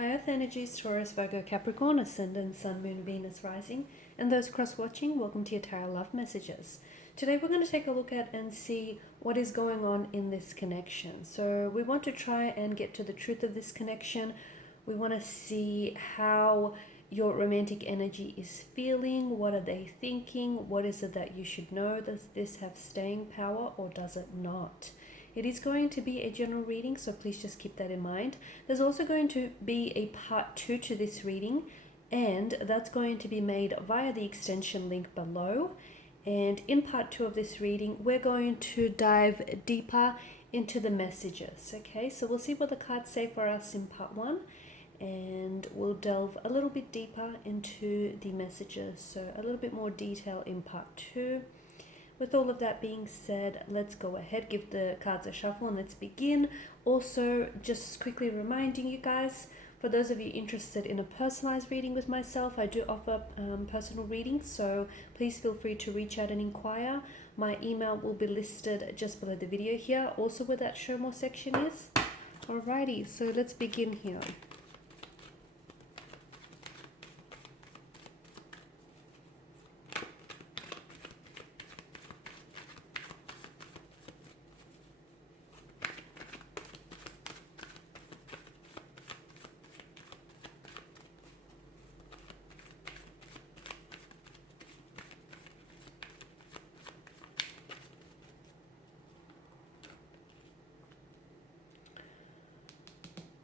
High Earth energies, Taurus, Virgo, Capricorn, Ascendant, Sun, Moon, Venus, Rising, and those cross-watching, welcome to your Tarot Love Messages. Today we're going to take a look at and see what is going on in this connection. So we want to try and get to the truth of this connection. We want to see how your romantic energy is feeling. What are they thinking? What is it that you should know? Does this have staying power or does it not? It is going to be a general reading, so please just keep that in mind. There's also going to be a part 2 to this reading, and that's going to be made via the extension link below. And in part 2 of this reading, we're going to dive deeper into the messages. Okay, so we'll see what the cards say for us in part 1, and we'll delve a little bit deeper into the messages, so a little bit more detail in part 2. With all of that being said, let's go ahead, give the cards a shuffle, and let's begin. Also, just quickly reminding you guys, for those of you interested in a personalized reading with myself, I do offer personal readings, so please feel free to reach out and inquire. My email will be listed just below the video here, also where that show more section is. Alrighty, so let's begin here.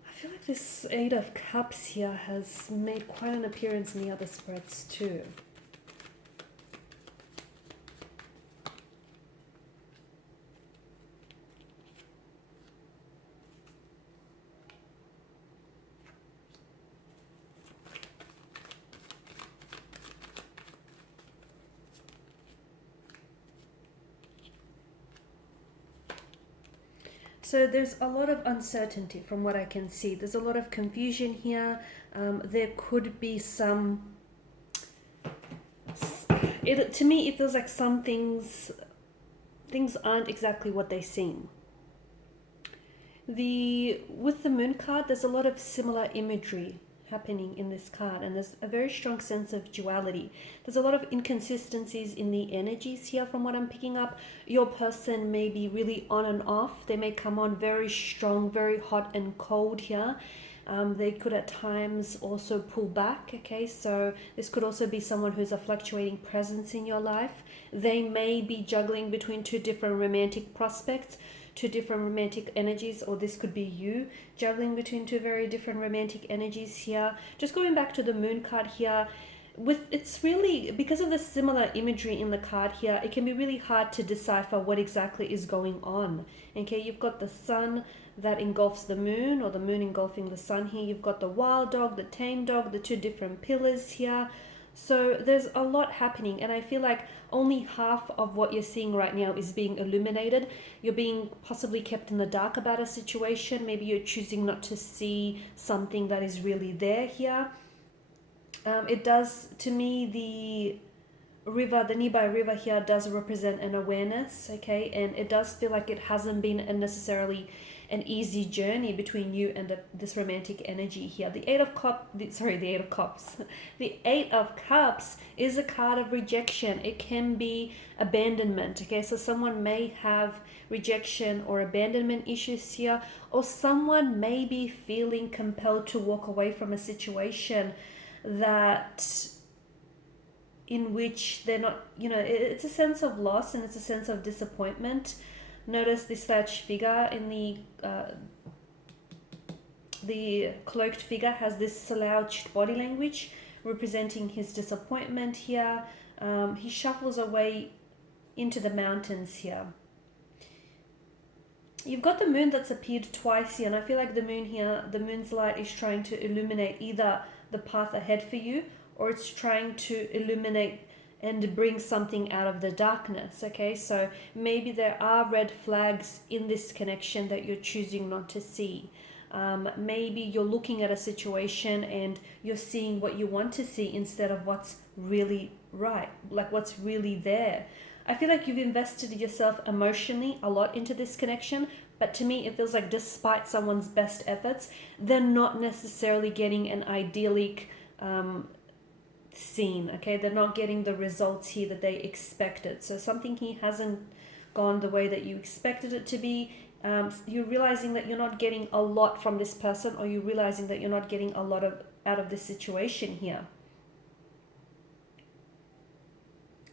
I feel like this Eight of Cups here has made quite an appearance in the other spreads too. So there's a lot of uncertainty from what I can see. There's a lot of confusion here. There could be some... to me, it feels like some things aren't exactly what they seem. With the Moon card, there's a lot of similar imagery happening in this card, and there's a very strong sense of duality. There's a lot of inconsistencies in the energies here from what I'm picking up. Your person may be really on and off. They may come on very strong, very hot and cold here. They could at times also pull back, okay? So this could also be someone who's a fluctuating presence in your life. They may be juggling between two different romantic prospects, two different romantic energies, or this could be you juggling between two very different romantic energies here. Just going back to the Moon card here, it's really, because of the similar imagery in the card here, it can be really hard to decipher what exactly is going on. Okay, you've got the Sun that engulfs the Moon, or the Moon engulfing the Sun here. You've got the wild dog, the tame dog, the two different pillars here. So there's a lot happening, and I feel like only half of what you're seeing right now is being illuminated. You're being possibly kept in the dark about a situation. Maybe you're choosing not to see something that is really there here. It does, to me, the nearby river here does represent an awareness, okay? And it does feel like it hasn't been necessarily an easy journey between you and this romantic energy here. The Eight of Cups. The Eight of Cups is a card of rejection. It can be abandonment, okay? So someone may have rejection or abandonment issues here, or someone may be feeling compelled to walk away from a situation in which they're not, it's a sense of loss and it's a sense of disappointment. Notice this slouched figure in the cloaked figure has this slouched body language representing his disappointment here. He shuffles away into the mountains here. You've got the Moon that's appeared twice here, and I feel like the Moon here, the Moon's light is trying to illuminate either the path ahead for you, or it's trying to illuminate and bring something out of the darkness, okay? So maybe there are red flags in this connection that you're choosing not to see. Maybe you're looking at a situation and you're seeing what you want to see instead of what's really right, like what's really there. I feel like you've invested yourself emotionally a lot into this connection, But to me, it feels like despite someone's best efforts, they're not necessarily getting an idyllic scene, okay? They're not getting the results here that they expected. So something here hasn't gone the way that you expected it to be. You're realizing that you're not getting a lot from this person, or you're realizing that you're not getting a lot out of this situation here.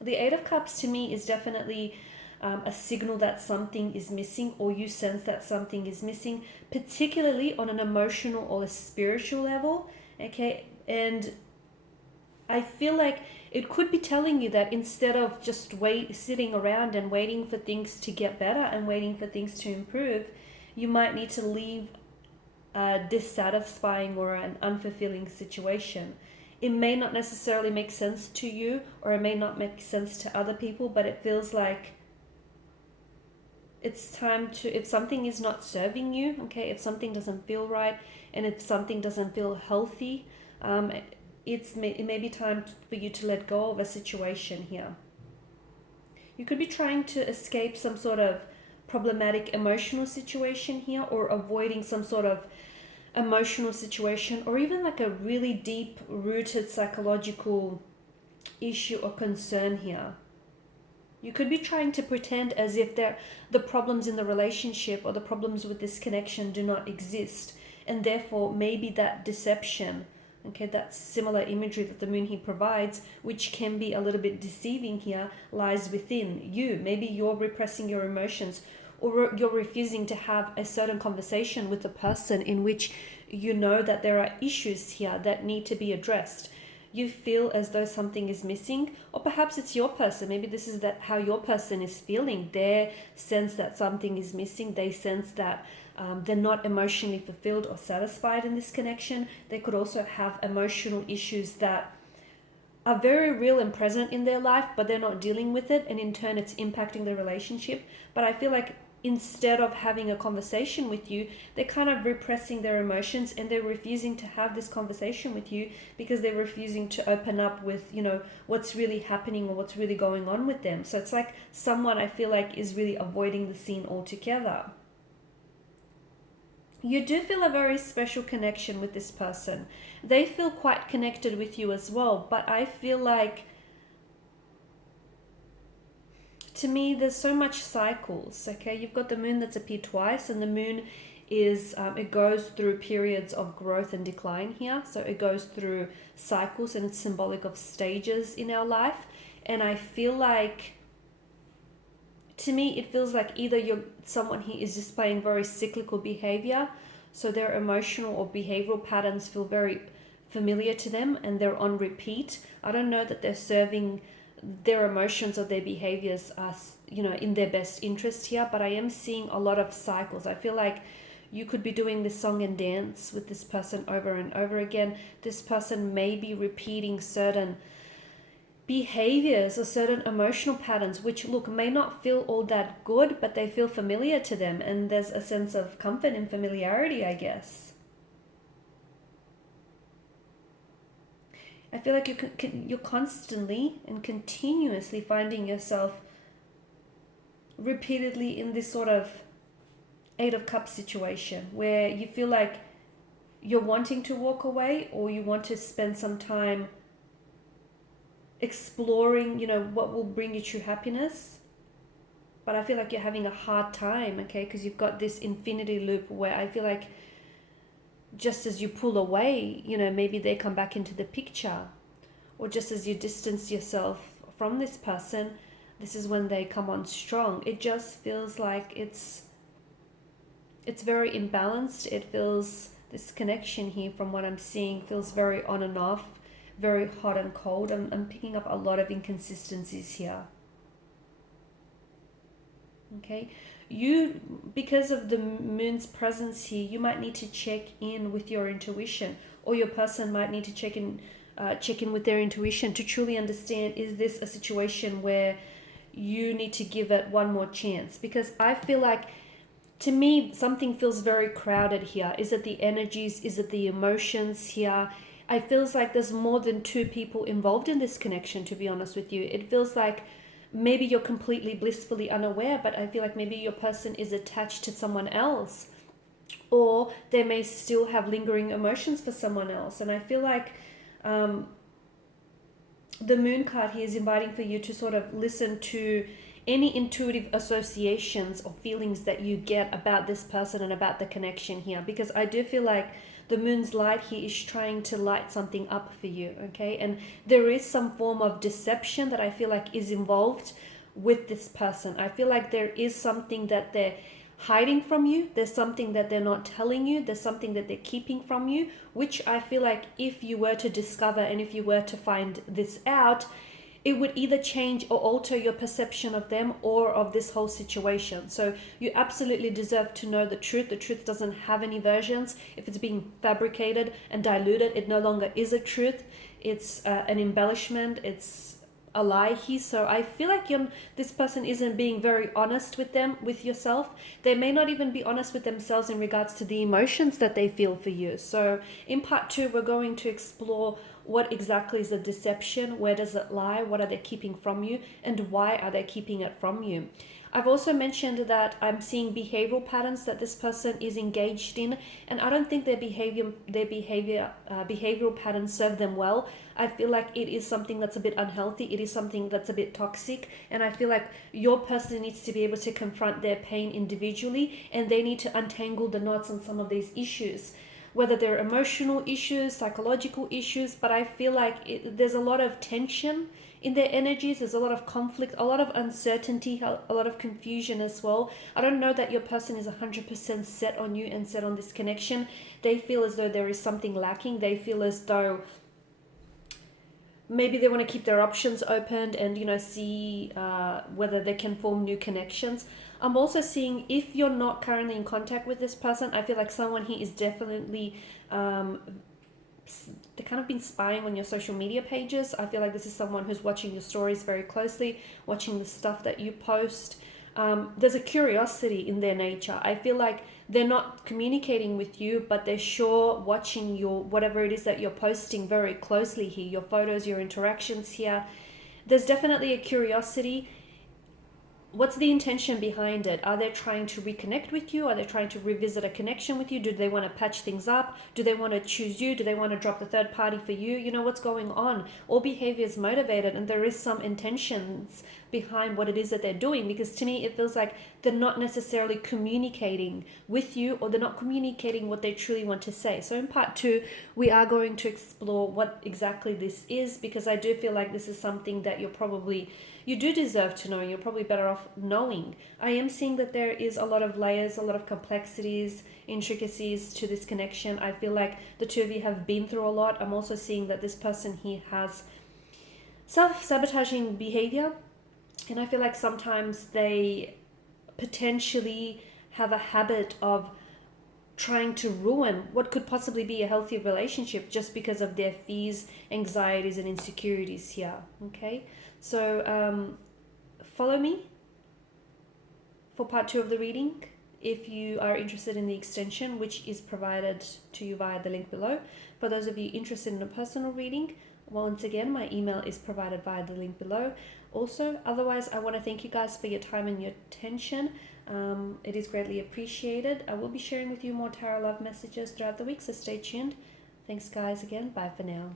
The Eight of Cups to me is definitely a signal that something is missing, or you sense that something is missing, particularly on an emotional or a spiritual level, okay? And I feel like it could be telling you that instead of just sitting around and waiting for things to get better and waiting for things to improve, you might need to leave a dissatisfying or an unfulfilling situation. It may not necessarily make sense to you, or it may not make sense to other people, but it feels like it's time to, if something is not serving you, okay, if something doesn't feel right, and if something doesn't feel healthy, it may be time for you to let go of a situation here. You could be trying to escape some sort of problematic emotional situation here, or avoiding some sort of emotional situation, or even like a really deep rooted psychological issue or concern here. You could be trying to pretend as if the problems in the relationship or the problems with this connection do not exist, and therefore maybe that deception, okay, that similar imagery that the moon here provides, which can be a little bit deceiving here, lies within you. Maybe you're repressing your emotions, or you're refusing to have a certain conversation with a person in which you know that there are issues here that need to be addressed. You feel as though something is missing, or perhaps it's your person. Maybe this is how your person is feeling. They sense that something is missing. They sense that they're not emotionally fulfilled or satisfied in this connection. They could also have emotional issues that are very real and present in their life, but they're not dealing with it, and in turn it's impacting the relationship. But I feel like instead of having a conversation with you, they're kind of repressing their emotions, and they're refusing to have this conversation with you because they're refusing to open up with, what's really happening or what's really going on with them. So it's like someone, I feel like, is really avoiding the scene altogether. You do feel a very special connection with this person. They feel quite connected with you as well, but I feel like, to me, there's so much cycles, okay? You've got the moon that's appeared twice, and the moon is, it goes through periods of growth and decline here. So it goes through cycles, and it's symbolic of stages in our life. And I feel like, to me, it feels like either someone here is displaying very cyclical behavior, so their emotional or behavioral patterns feel very familiar to them and they're on repeat. I don't know that they're serving their emotions or their behaviors as, in their best interest here, but I am seeing a lot of cycles. I feel like you could be doing this song and dance with this person over and over again. This person may be repeating certain behaviors or certain emotional patterns, which may not feel all that good, but they feel familiar to them, and there's a sense of comfort and familiarity, I guess. I feel like you're constantly and continuously finding yourself repeatedly in this sort of Eight of Cups situation where you feel like you're wanting to walk away, or you want to spend some time exploring, what will bring you true happiness. But I feel like you're having a hard time, okay? Because you've got this infinity loop where I feel like just as you pull away, maybe they come back into the picture, or just as you distance yourself from this person, this is when they come on strong. It just feels like it's very imbalanced. It feels, this connection here, from what I'm seeing, feels very on and off, very hot and cold. I'm picking up a lot of inconsistencies here. Okay, because of the moon's presence here, you might need to check in with your intuition, or your person might need to check in with their intuition to truly understand, is this a situation where you need to give it one more chance? Because I feel like, to me, something feels very crowded here. Is it the energies? Is it the emotions here? It feels like there's more than two people involved in this connection, to be honest with you. It feels like maybe you're completely blissfully unaware, but I feel like maybe your person is attached to someone else, or they may still have lingering emotions for someone else. And I feel like the moon card here is inviting for you to sort of listen to any intuitive associations or feelings that you get about this person and about the connection here, because I do feel like the moon's light here is trying to light something up for you, okay? And there is some form of deception that I feel like is involved with this person. I feel like there is something that they're hiding from you. There's something that they're not telling you. There's something that they're keeping from you, which I feel like if you were to discover and if you were to find this out, it would either change or alter your perception of them or of this whole situation. So you absolutely deserve to know the truth. The truth doesn't have any versions. If it's being fabricated and diluted, it no longer is a truth. It's an embellishment. It's a lie here. So I feel like this person isn't being very honest with yourself. They may not even be honest with themselves in regards to the emotions that they feel for you. So in part 2, we're going to explore what exactly is the deception, where does it lie, what are they keeping from you, and why are they keeping it from you. I've also mentioned that I'm seeing behavioral patterns that this person is engaged in, and I don't think their behavioral patterns serve them well. I feel like it is something that's a bit unhealthy. It is something that's a bit toxic, and I feel like your person needs to be able to confront their pain individually, and they need to untangle the knots on some of these issues, whether they're emotional issues, psychological issues. But I feel like there's a lot of tension in their energies. There's a lot of conflict, a lot of uncertainty, a lot of confusion as well. I don't know that your person is 100% set on you and set on this connection. They feel as though there is something lacking. They feel as though maybe they want to keep their options open and, see whether they can form new connections. I'm also seeing, if you're not currently in contact with this person, I feel like someone here is definitely they kind of been spying on your social media pages. I feel like this is someone who's watching your stories very closely, watching the stuff that you post. There's a curiosity in their nature. I feel like they're not communicating with you, but they're sure watching whatever it is that you're posting very closely here, your photos, your interactions here. There's definitely a curiosity. What's the intention behind it? Are they trying to reconnect with you? Are they trying to revisit a connection with you? Do they want to patch things up? Do they want to choose you? Do they want to drop the third party for you? What's going on? All behavior is motivated, and there is some intentions behind what it is that they're doing, because to me it feels like they're not necessarily communicating with you, or they're not communicating what they truly want to say. So in part 2, we are going to explore what exactly this is, because I do feel like this is something that you do deserve to know. You're probably better off knowing. I am seeing that there is a lot of layers, a lot of complexities, intricacies to this connection. I feel like the two of you have been through a lot. I'm also seeing that this person here has self-sabotaging behavior, and I feel like sometimes they potentially have a habit of trying to ruin what could possibly be a healthy relationship just because of their fears, anxieties, and insecurities here. Okay, so follow me for part 2 of the reading if you are interested in the extension, which is provided to you via the link below. For those of you interested in a personal reading, once again, my email is provided via the link below. Also, otherwise, I want to thank you guys for your time and your attention. It is greatly appreciated. I will be sharing with you more tarot love messages throughout the week, so stay tuned. Thanks guys again. Bye for now.